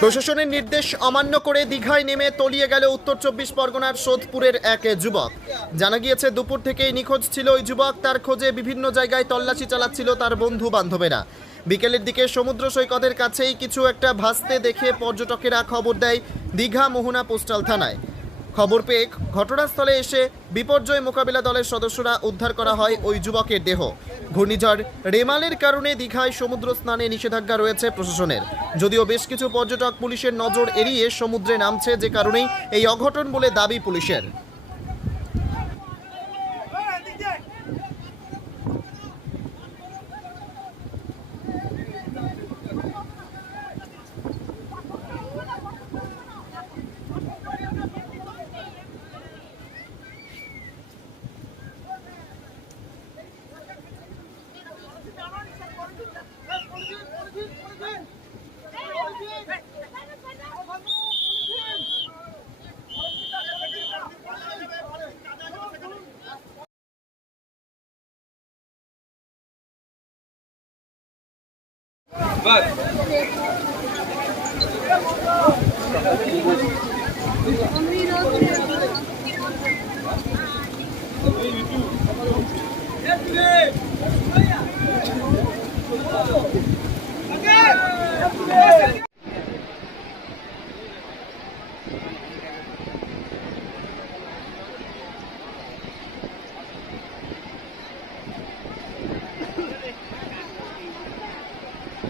প্রশাসনের নির্দেশ অমান্য করে দীঘায় নেমে তলিয়ে গেল উত্তর চব্বিশ পরগনার সোধপুরের এক যুবক। জানা গিয়েছে, দুপুর থেকেই নিখোঁজ ছিল ওই যুবক। তার খোঁজে বিভিন্ন জায়গায় তল্লাশি চালাচ্ছিল তার বন্ধু বান্ধবেরা। বিকেলের দিকে সমুদ্র সৈকতের কাছেই কিছু একটা ভাসতে দেখে পর্যটকেরা খবর দেয়, দীঘা মোহনা পোস্টাল থানায়। খবর পেয়ে ঘটনাস্থলে এসে বিপর্যয় মোকাবিলা দলের সদস্যরা উদ্ধার করা হয় ওই যুবকের দেহ। ঘূর্ণিঝড় রেমালের কারণে দীঘায় সমুদ্র স্নানে নিষেধাজ্ঞা রয়েছে প্রশাসনের। যদিও বেশ কিছু পর্যটক পুলিশের নজর এড়িয়ে সমুদ্রে নামছে যে কারণেই এই অঘটন বলে দাবি পুলিশের। Let's go.